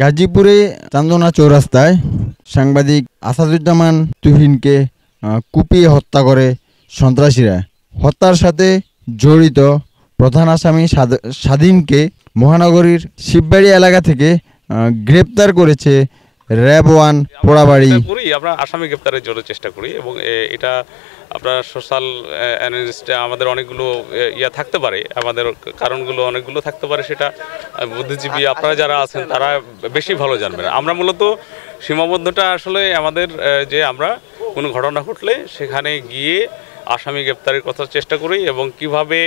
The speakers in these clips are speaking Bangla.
গাজীপুরে চান্দনা চৌরাস্তায় সাংবাদিক আসাদুজ্জামান তুহিনকে কুপিয়ে হত্যা করে সন্ত্রাসীরা। হত্যার সাথে জড়িত প্রধান আসামি স্বাধীনকে মহানগরীর শিববাড়ি এলাকা থেকে গ্রেপ্তার করেছে র্যাব 1 পোড়াবাড়ি। আমরা আসামি গ্রেপ্তারের জন্য চেষ্টা করি এবং এটা আপনার সোশ্যাল অ্যানালিস্টে আমাদের অনেকগুলো থাকতে পারে, আমাদের কারণগুলো অনেকগুলো থাকতে পারে, সেটা বুদ্ধিজীবী আপনারা যারা আছেন তারা বেশি ভালো জানবেন। আমরা মূলত সীমাবদ্ধটা আসলে আমাদের যে আমরা কোনো ঘটনা ঘটলে সেখানে গিয়ে আসামি গ্রেপ্তারের কথা চেষ্টা করি এবং কিভাবে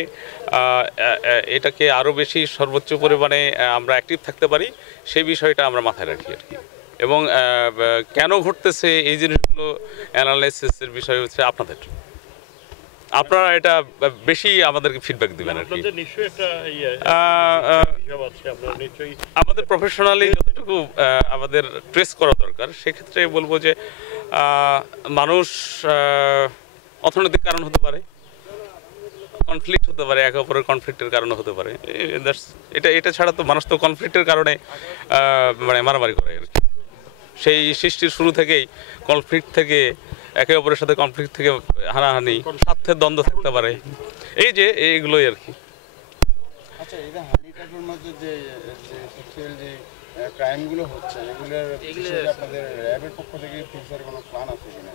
এটাকে আরও বেশি সর্বোচ্চ পরিমাণে আমরা অ্যাক্টিভ থাকতে পারি সেই বিষয়টা আমরা মাথায় রাখি আর কি। এবং কেন ঘটতেছে এই জিনিসগুলো অ্যানালাইসিসের বিষয় হচ্ছে আপনারা এটা বেশি আমাদেরকে ফিডব্যাক দিবেন আর কি। আমাদের প্রফেশনালি যতটুকু আমাদের ট্রেস করা দরকার, সেক্ষেত্রে বলবো যে মানুষ অর্থনৈতিক কারণ হতে পারে, কনফ্লিক্ট হতে পারে, একে অপরের কনফ্লিক্টের কারণে হতে পারে। এটা ছাড়া তো মানুষ তো কনফ্লিক্টের কারণে মানে মারামারি করে আর কি। সেই সৃষ্টির শুরু থেকেই কনফ্লিক্ট থেকে, একে অপরের সাথে কনফ্লিক্ট থেকে হানাহানি, স্বার্থের দ্বন্দ্ব থাকতে পারে, এই যে এইগুলোই আর কি। আচ্ছা, এটা হানিটার মধ্যে যে সেক্সুয়াল যে ক্রাইমগুলো হচ্ছে, এগুলোর আপনাদের র্যাবের পক্ষ থেকে ফিউচার কোনো প্ল্যান আছে কিনা?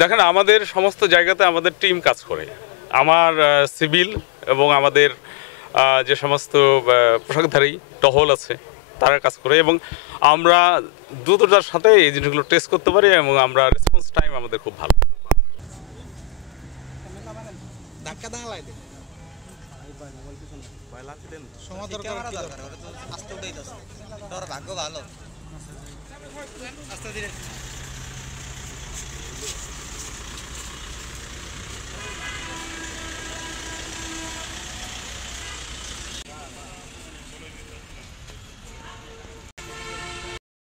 দেখেন, আমাদের সমস্ত জায়গাতে আমাদের টিম কাজ করে। আমার সিভিল এবং আমাদের যে সমস্ত পোশাকধারী টহল আছে তারা কাজ করে এবং আমরা দ্রুততার সাথে এই জিনিসগুলো টেস্ট করতে পারি এবং আমরা রেসপন্স টাইম আমাদের খুব ভালো। ভাগ্য ভালো।